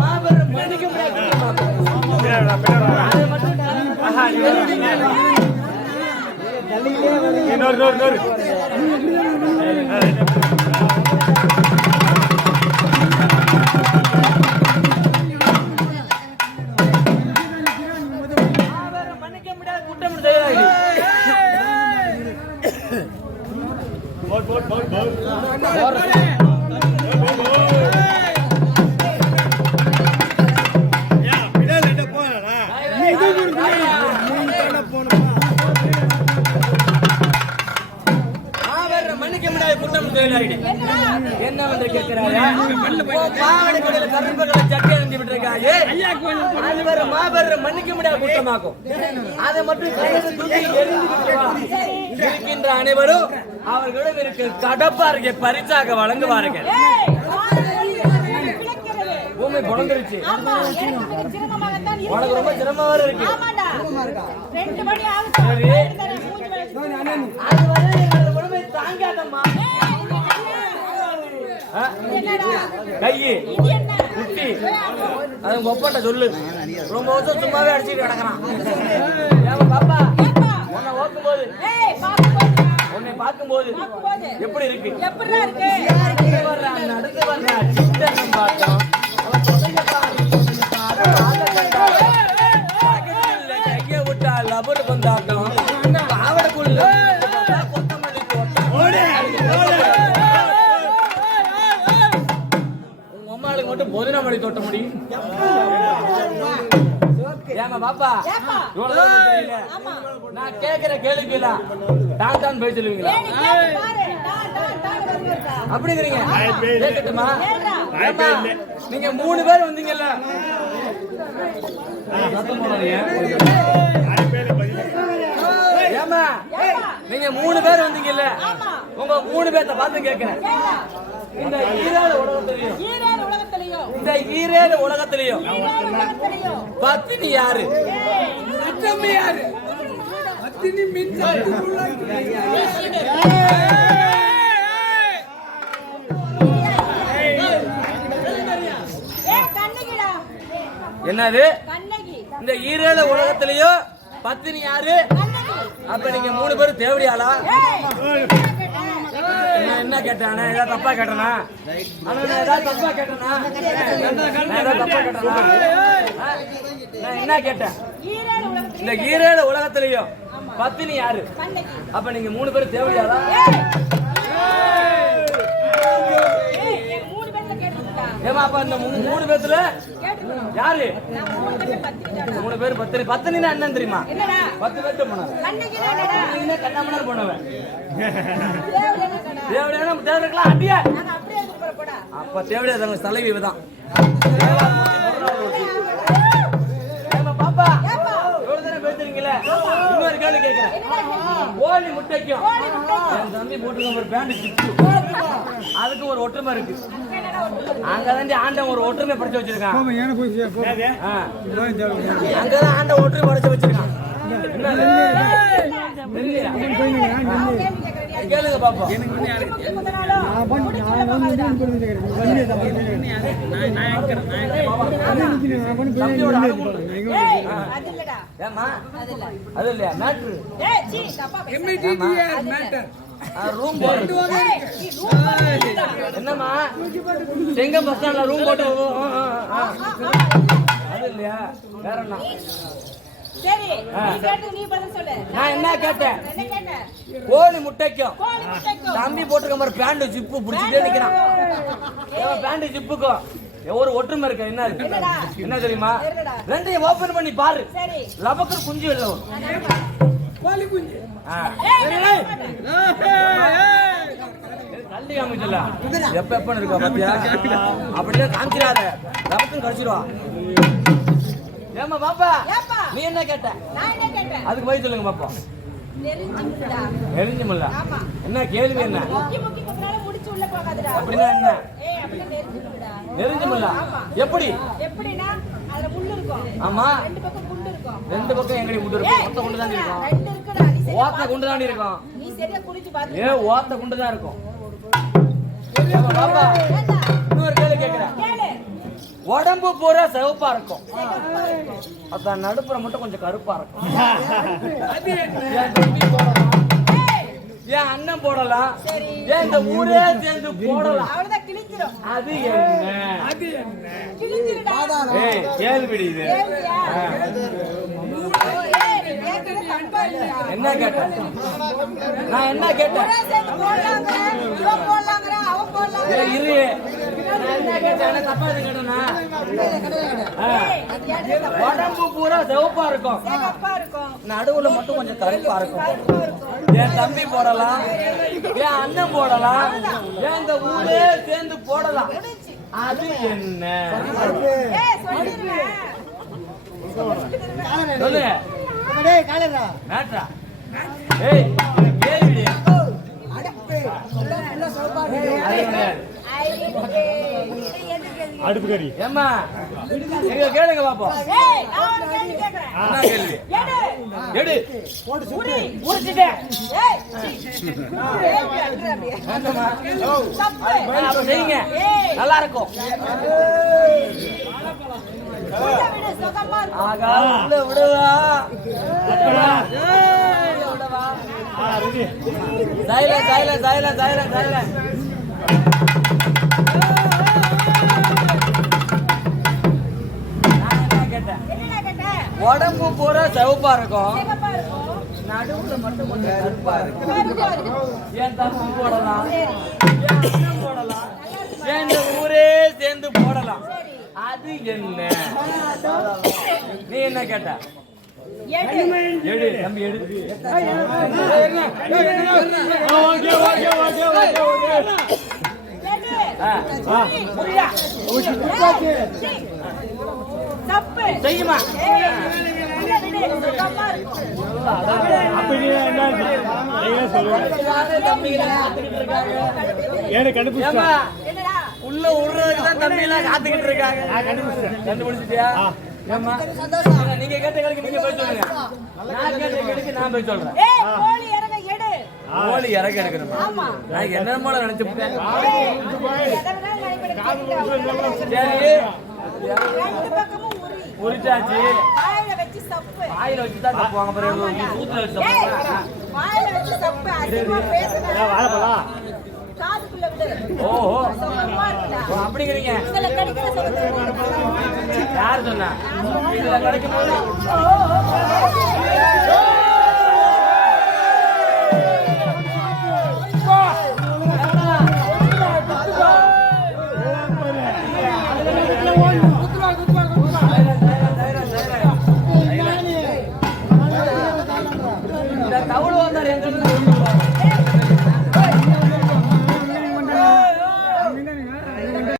மாபெரும் மன்னிக்க முடியாது. என்ன வந்து கேட்கிறாரு? பாவனை கடையில கரும்புகளை சட்டை எழுதி விட்டுருக்காங்க. அது வேற மாபெரும் மன்னிக்க முடியாத குற்றமாகும். அதை மட்டும் இருக்கின்ற அனைவரும் அவர்களிடம் இருக்க கடப்பாருக்கு பரிசாக வழங்குவார்கள். பூமி பொழந்துருச்சு. உனக்கு ரொம்ப சிரமமா இருக்கு. அது வரை எங்களோட உடம்பை தாங்காதம்மா. கையி குட்டி அது உங்க ஒப்பாட்ட சொல்லு. ரொம்ப வருஷம் சும்மாவே அடிச்சுட்டு கிடக்குறான். பாப்பா உன்னை ஓக்கும்போது உன்னை பார்க்கும்போது எப்படி இருக்கு? நடந்து வர்ற சித்தனம் பார்த்தோம். கைய விட்டா லபரு கொண்டாட்டம். ஆவடக்குள்ள மட்டும் போதினாமடி தோட்ட முடியும். ஏமா பாப்பா நான் கேட்கிற கேள்விக்கு தான் தான் போய் சொல்லுவீங்களா? அப்படிங்கிறீங்க. கேட்கட்டுமா? நீங்க 3 பேர் வந்தீங்கல்ல, ஏமா நீங்க 3 பேர் வந்தீங்கல்ல, உங்க 3 பேர்த்த பார்த்து கேட்கிறேன். இந்த ஈரேழு உலகத்திலையும் பத்தினி யாரு? யாரு? என்னது? இந்த ஈரேழு உலகத்திலையும் பத்தினி யாரு? அப்ப நீங்க 3 பேரும் தேவடியாளா? என்ன கேட்டானே? ஏதாவது தப்பா கேட்டனா? நான் என்ன கேட்டேன்? இந்த ஈரேழு உலகத்திலையும் பத்தினி யாரு? அப்ப நீங்க 3 பேரும் தேவடியாளா? ஏமா அப்ப இந்த 3 பேத்துல யாரு? 3 பேர் பத்தினி. பத்தினா என்னன்னு தெரியுமா? 10 பேர்ட்ட போனவன். கண்ணாமணர் போனவன். தேவடியா தேவருக்கலாம் அடியா. அப்ப தேவடியா தங்க தலைவி இவதான். பாப்பா எவ்வளவு நேரம் பேசுறீங்களே? இன்னொரு கேள்வி கேட்கிறேன். கோழி முட்டைக்கும் என் தம்பி போட்டுக்க ஒரு பேண்ட் சிப்பு, அதுக்கு ஒரு ஒற்றுமை இருக்கு. அங்கதான் ஆண்டன் ஒரு ஒற்றுமை படிச்சு வச்சிருக்கான். அங்கதான் ஆண்டன் ஒற்றுமை படிச்சு வச்சிருக்கான். கேளுங்க பாப்போம். அது இல்லையா மேட்ரு? என்னம்மா செங்கம் பஸ் ஸ்டாண்ட்ல ரூம் போட்டு அது இல்லையா? வேற என்ன? நான் என்ன கேட்டேன்? கோழி முட்டைக்கும் தம்பி போட்டுக்க மாதிரி பேண்ட் ஜிப்பு பிடிச்சிட்டே நிக்கிறான். பேண்ட் ஜிப்புக்கும் ஒரு ஒற்றுமை இருக்கு. என்ன என்ன தெரியுமா? ரெண்டையும் ஓபன் பண்ணி பாரு. லபக்கு குஞ்சு இல்ல குஞ்சு தள்ளி காமிச்சல எப்ப எப்பன்னு இருக்கா பாத்தியா? அப்படியே காமிச்சிடாத, லபக்கு கடிச்சிருவா. ஏமா பாப்பா நீ என்ன கேட்ட? அதுக்கு போய் சொல்லுங்க பாப்பா. நெருஞ்சுமில்ல என்ன கேள்வி? என்ன அப்படின்னா என்ன? நெருஞ்சுமில்ல எப்படி? ஆமா 2 பக்கம் எங்கடி குண்டு இருக்கும்? ஒத்த குண்டு தான் இருக்கும். ஓத்த குண்டு தான் இருக்கும். ஓத்த குண்டு தான் இருக்கும். பாப்பா உடம்பு பூரா சிவப்பா இருக்கும், அதான் நடுப்புற மட்டும் கொஞ்சம் கருப்பா இருக்கும். என் தம்பி போடலாம், என் அண்ணன் போடலாம், ஏன் இந்த ஊரே சேர்ந்து போடலாம். அது என்ன? ஏய் கேள்வி இது என்ன கேட்டேன்? நான் என்ன கேட்டேன்? இரு, என்ன கேட்டேன்? தப்பா கேட்டேனா? உடம்பு பூரா சிவப்பா இருக்கும், நடுவுல மட்டும் கொஞ்சம் கருப்பா இருக்கும். என் தம்பி போடலாம், என் அண்ணன் போடலாம், ஏன் இந்த ஊரே சேர்ந்து போடலாம். அது என்ன? சொல்லு. அடுப்புக்கறி ஏம்மா எங்க கேளுங்க பாப்போம். என்ன கேள்வி? எடு செய்யுங்க, நல்லா இருக்கும். ஆகா விடுவா உடம்பு பூரா சிவப்பா இருக்கும், நடுவுல மட்டும் கொஞ்சம் கருப்பா இருக்கும். என் தம்பி போடலாம், என் அண்ணன் போடலாம், ஏன் இந்த ஊரே சேர்ந்து போடலாம். அது என்ன? நீ என்ன கேட்ட? எடு தம்பி எடு. செய்யுமா? உள்ள விடுறதுக்குதான் தம்பி எல்லாம் காத்துக்கிட்டு இருக்காங்க. கண்டுபிடிச்சிட்டியா? நீங்க கேட்ட கேள்விக்கு நீங்க போய் சொல்லுங்க, நான் கேட்ட கேள்விக்கு நான் போய் சொல்றேன். கோழி இறக்க எடுக்கணுமா? நான் என்ன போல நினைச்சுட்டேன். உரிச்சாச்சு, வாயில வச்சு தான் தப்புவாங்க. சூத்துல வச்சு ஓஹோ அப்படிங்கிறீங்க. யார் சொன்னா இதுல கிடைக்கும் போது? இந்த தவுள் வந்தார் எங்க